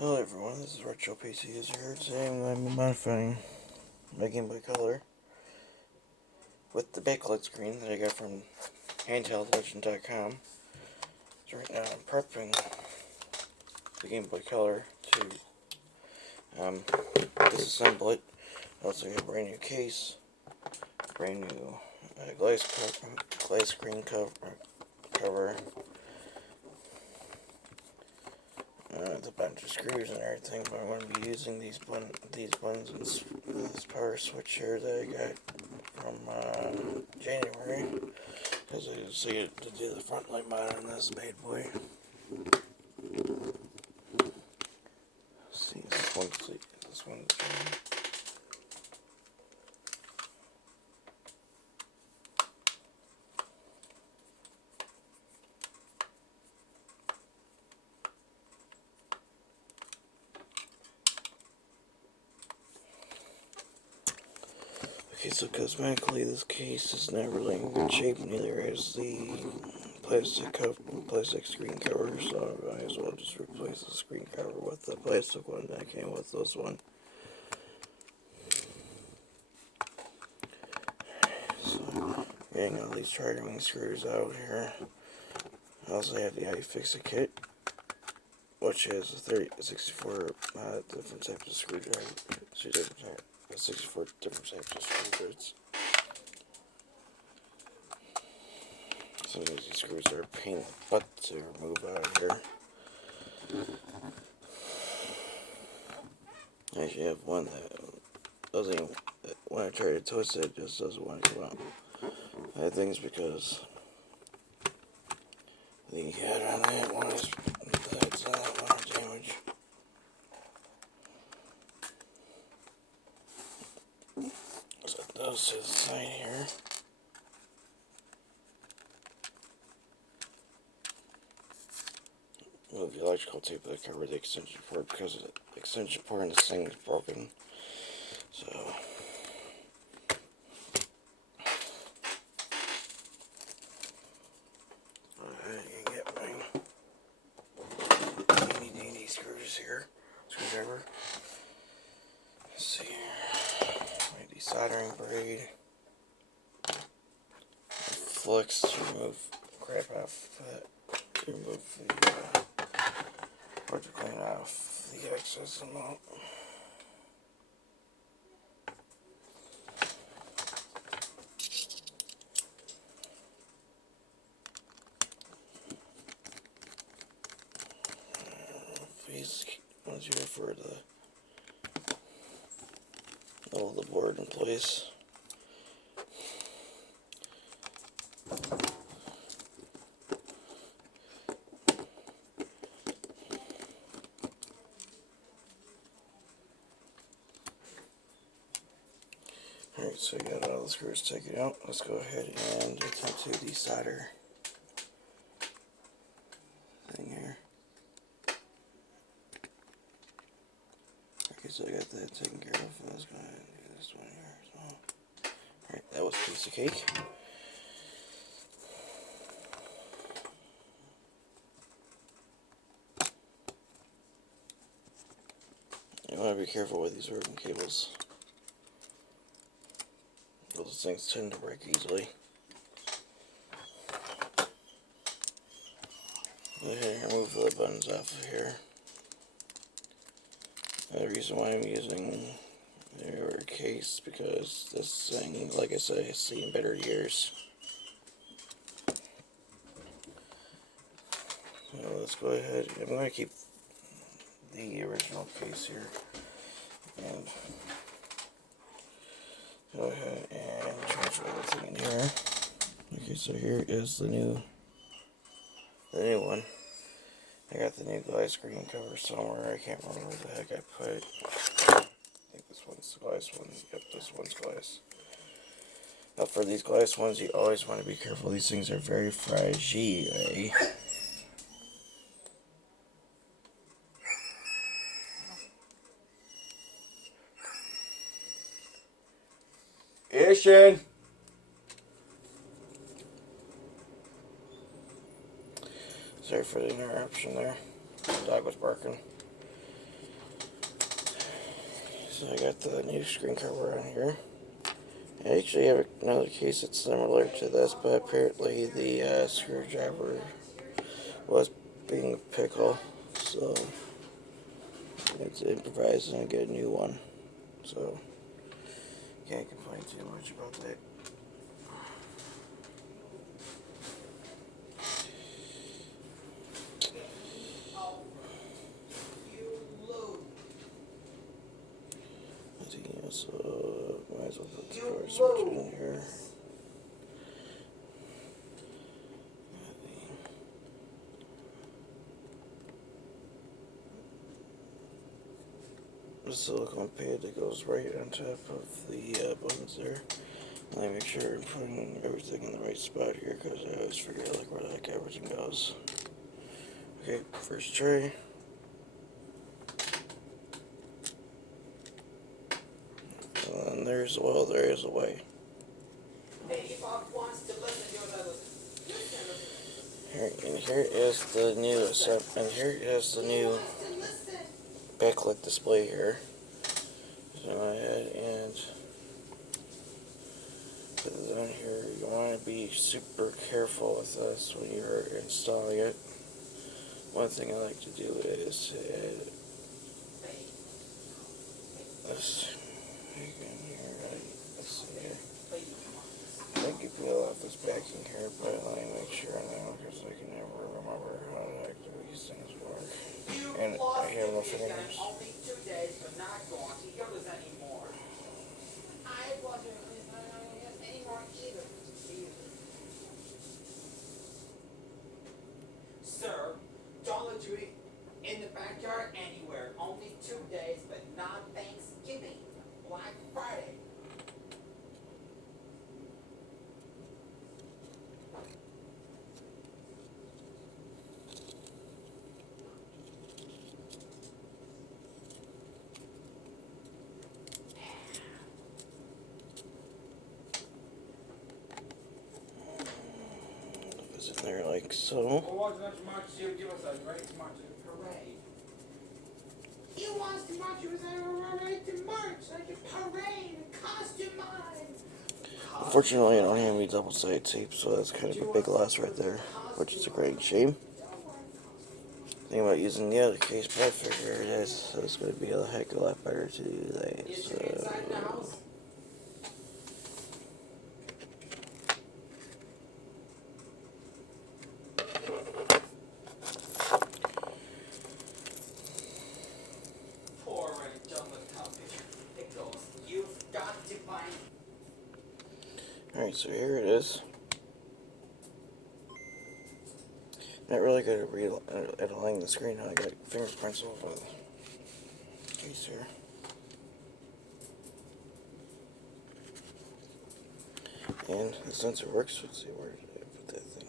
Hello everyone, this is Retro PC User here. Today I'm modifying my GameBoy Color with the backlit screen that I got from Handheld Legend.com. So right now I'm prepping the GameBoy Color to disassemble it. I also got a brand new case, brand new glass screen cover, the bunch of screws and everything, but I'm going to be using these buttons and this power switch here that I got from January, because I see it to do the front light mod on this bad boy. Let's see, this one's okay, so cosmetically this case is not really in good shape, neither is the plastic screen cover, so I might as well just replace the screen cover with the plastic one that came with this one. So, getting all these triggering screws out here. I also have the iFixit kit, which has 64 different types of screwdrivers. 64 different types of screwdrivers. Some of these screws are a pain in the butt to remove out of here. I actually have one that doesn't even, when I try to twist it, it just doesn't want to come out. I think it's because the head on that one is that's water damage. Set those to the side here. Move the electrical tape that covered the extension port because the extension port in this thing is broken. So I get my dandy screws here, screwdriver. Let's see here. My desoldering braid, flicks to remove crap off that. To remove the or to clean off the excess amount. These ones here for the hold the board in place. Alright, so I got all the screws taken out. Let's go ahead and attempt to desolder thing here. Okay, so I got that taken care of. Let's go ahead and do this one here as well. Alright, that was a piece of cake. You want to be careful with these working cables. Those things tend to break easily. Go ahead and remove the buttons off of here. The reason why I'm using the newer case because this thing, like I said, has seen better years. So let's go ahead. I'm going to keep the original case here and go ahead and transfer everything in here. Okay, so here is the new one. I got the new glass screen cover somewhere. I can't remember where the heck I put it. I think this one's the glass one. Yep, this one's glass. Now for these glass ones, you always want to be careful. These things are very fragile. Ishin! Sorry for the interruption there. The dog was barking. So I got the new screen cover on here. I actually have another case that's similar to this, but apparently the screwdriver was being a pickle, so I had to improvise and get a new one. So can't complain too much about that. So might as well put the power switch in here. The silicone pad that goes right on top of the buttons there. Let me make sure I'm putting everything in the right spot here, because I always forget like where the heck everything goes. Okay, first try. And there's a will, there is a way. Here is the new backlit display here. So go ahead and put it on here. You want to be super careful with this when you're installing it. One thing I like to do is to add this in here. Let's see here. I think you peel off this backing here, but let me make sure now, because I can never remember how the heck these things work. And I have no fingers. Only 2 days, but not going to use anymore. I wasn't anymore either. Sir, don't let you eat in the backyard anywhere. Only 2 days, but not Thanksgiving. Black Friday. It's in there like so. He wants to march with parade to march like a parade, costume mine. Unfortunately, I don't have any double-sided tape, so that's kind of a big loss right there, which is a great shame. Thinking about using the other case, but I figured it's going to be a heck of a lot better to do that. So alright, so here it is. Not really good at aligning the screen. I got fingerprints all over the case here. And the sensor works. Let's see, where did I put that thing?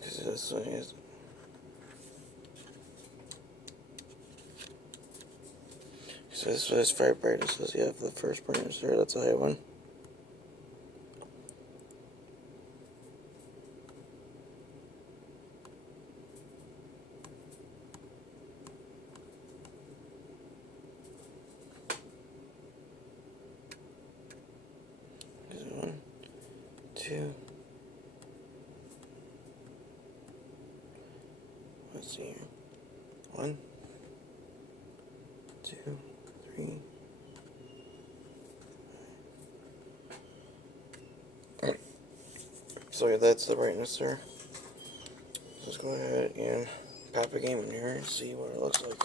Because this one is. So this fire brightness says, yeah, for the first brightness there, that's a high one. There's 1, 2. Let's see here. 1, 2, 3. Alright. So yeah, that's the brightness there. Let's go ahead and pop a game in here and see what it looks like.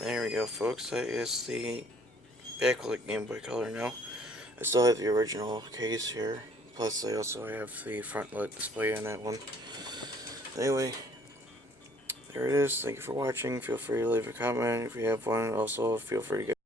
There we go, folks. That is the backlit GameBoy Color now. I still have the original case here. Plus, I also have the frontlight display on that one. Anyway, there it is. Thank you for watching. Feel free to leave a comment if you have one. Also, feel free to get